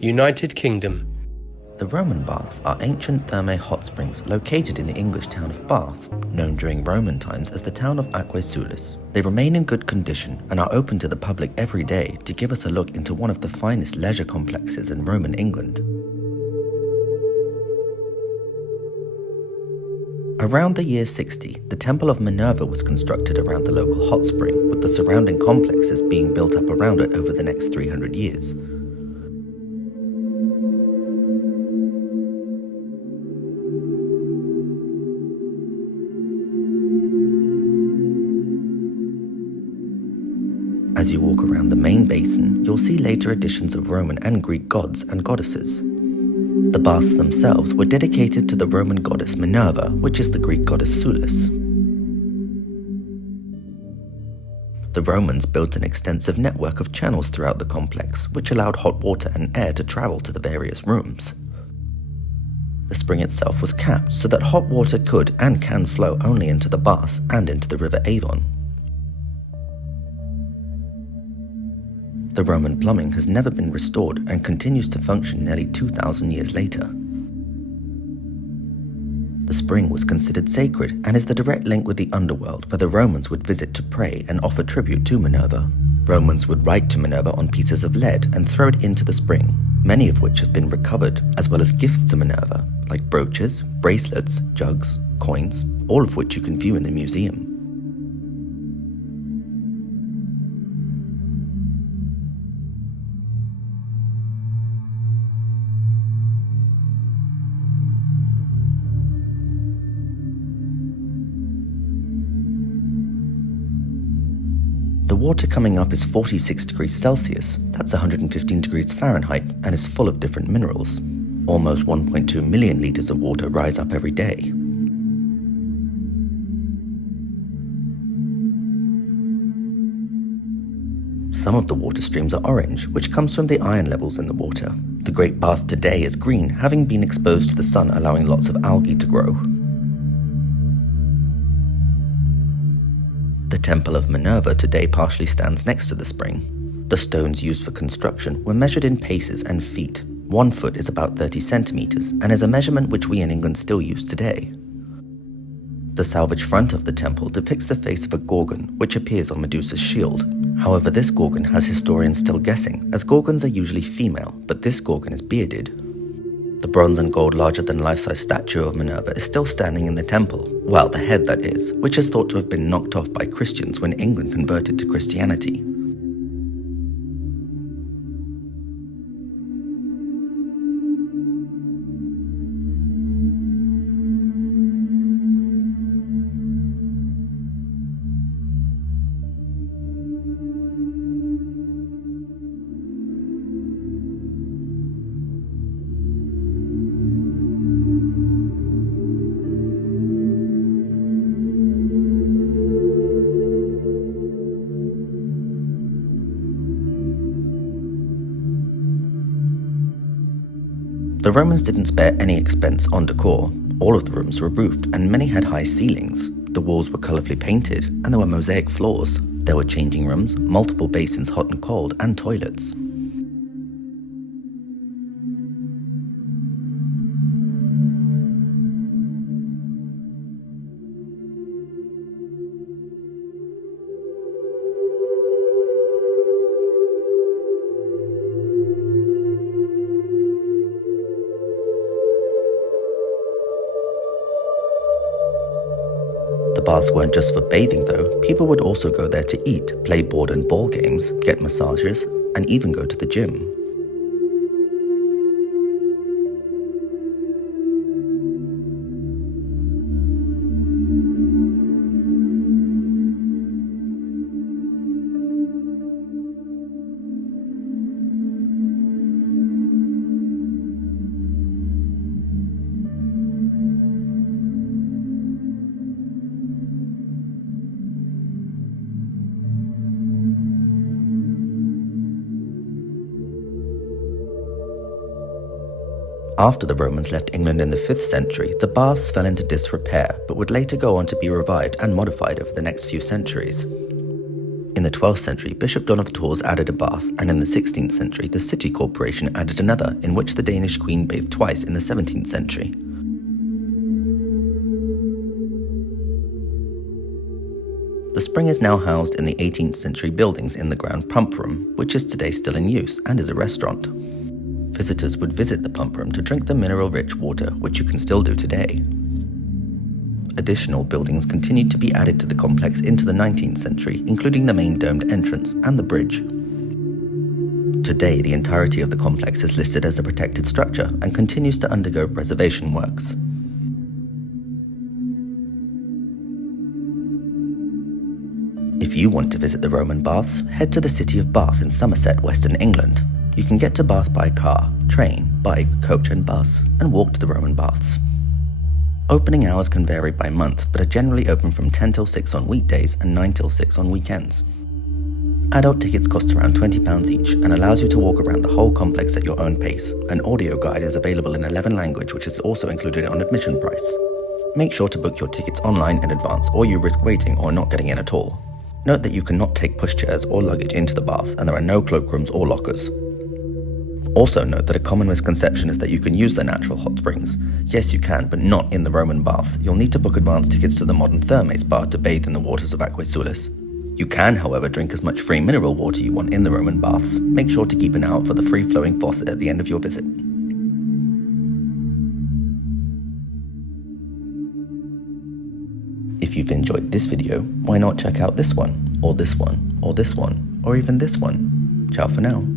United Kingdom. The Roman baths are ancient thermae hot springs located in the English town of Bath, known during Roman times as the town of Aquae Sulis. They remain in good condition and are open to the public every day to give us a look into one of the finest leisure complexes in Roman England. Around the year 60, the Temple of Minerva was constructed around the local hot spring, with the surrounding complexes being built up around it over the next 300 years. As you walk around the main basin, you'll see later additions of Roman and Greek gods and goddesses. The baths themselves were dedicated to the Roman goddess Minerva, which is the Greek goddess Sulis. The Romans built an extensive network of channels throughout the complex, which allowed hot water and air to travel to the various rooms. The spring itself was capped so that hot water could and can flow only into the baths and into the river Avon. The Roman plumbing has never been restored and continues to function nearly 2,000 years later. The spring was considered sacred and is the direct link with the underworld, where the Romans would visit to pray and offer tribute to Minerva. Romans would write to Minerva on pieces of lead and throw it into the spring, many of which have been recovered, as well as gifts to Minerva, like brooches, bracelets, jugs, coins, all of which you can view in the museum. The water coming up is 46 degrees Celsius, that's 115 degrees Fahrenheit, and is full of different minerals. Almost 1.2 million litres of water rise up every day. Some of the water streams are orange, which comes from the iron levels in the water. The Great Bath today is green, having been exposed to the sun, allowing lots of algae to grow. The Temple of Minerva today partially stands next to the spring. The stones used for construction were measured in paces and feet. 1 foot is about 30 centimeters and is a measurement which we in England still use today. The salvage front of the temple depicts the face of a Gorgon, which appears on Medusa's shield. However, this Gorgon has historians still guessing, as Gorgons are usually female, but this Gorgon is bearded. The bronze and gold larger-than-life-size statue of Minerva is still standing in the temple, well, the head that is, which is thought to have been knocked off by Christians when England converted to Christianity. The Romans didn't spare any expense on decor. All of the rooms were roofed and many had high ceilings. The walls were colourfully painted and there were mosaic floors. There were changing rooms, multiple basins hot and cold, and toilets. The baths weren't just for bathing though, people would also go there to eat, play board and ball games, get massages, and even go to the gym. After the Romans left England in the 5th century, the baths fell into disrepair, but would later go on to be revived and modified over the next few centuries. In the 12th century, Bishop John of Tours added a bath, and in the 16th century, the City Corporation added another, in which the Danish queen bathed twice in the 17th century. The spring is now housed in the 18th century buildings in the ground pump room, which is today still in use and is a restaurant. Visitors would visit the pump room to drink the mineral-rich water, which you can still do today. Additional buildings continued to be added to the complex into the 19th century, including the main domed entrance and the bridge. Today, the entirety of the complex is listed as a protected structure and continues to undergo preservation works. If you want to visit the Roman baths, head to the city of Bath in Somerset, Western England. You can get to Bath by car, train, bike, coach and bus, and walk to the Roman baths. Opening hours can vary by month, but are generally open from 10 till 6 on weekdays and 9 till 6 on weekends. Adult tickets cost around £20 each and allows you to walk around the whole complex at your own pace. An audio guide is available in 11 languages, which is also included on admission price. Make sure to book your tickets online in advance, or you risk waiting or not getting in at all. Note that you cannot take pushchairs or luggage into the baths, and there are no cloakrooms or lockers. Also note that a common misconception is that you can use the natural hot springs. Yes, you can, but not in the Roman baths. You'll need to book advance tickets to the modern Thermes bar to bathe in the waters of Aquae Sulis. You can, however, drink as much free mineral water you want in the Roman baths. Make sure to keep an eye out for the free-flowing faucet at the end of your visit. If you've enjoyed this video, why not check out this one, or this one, or this one, or even this one. Ciao for now.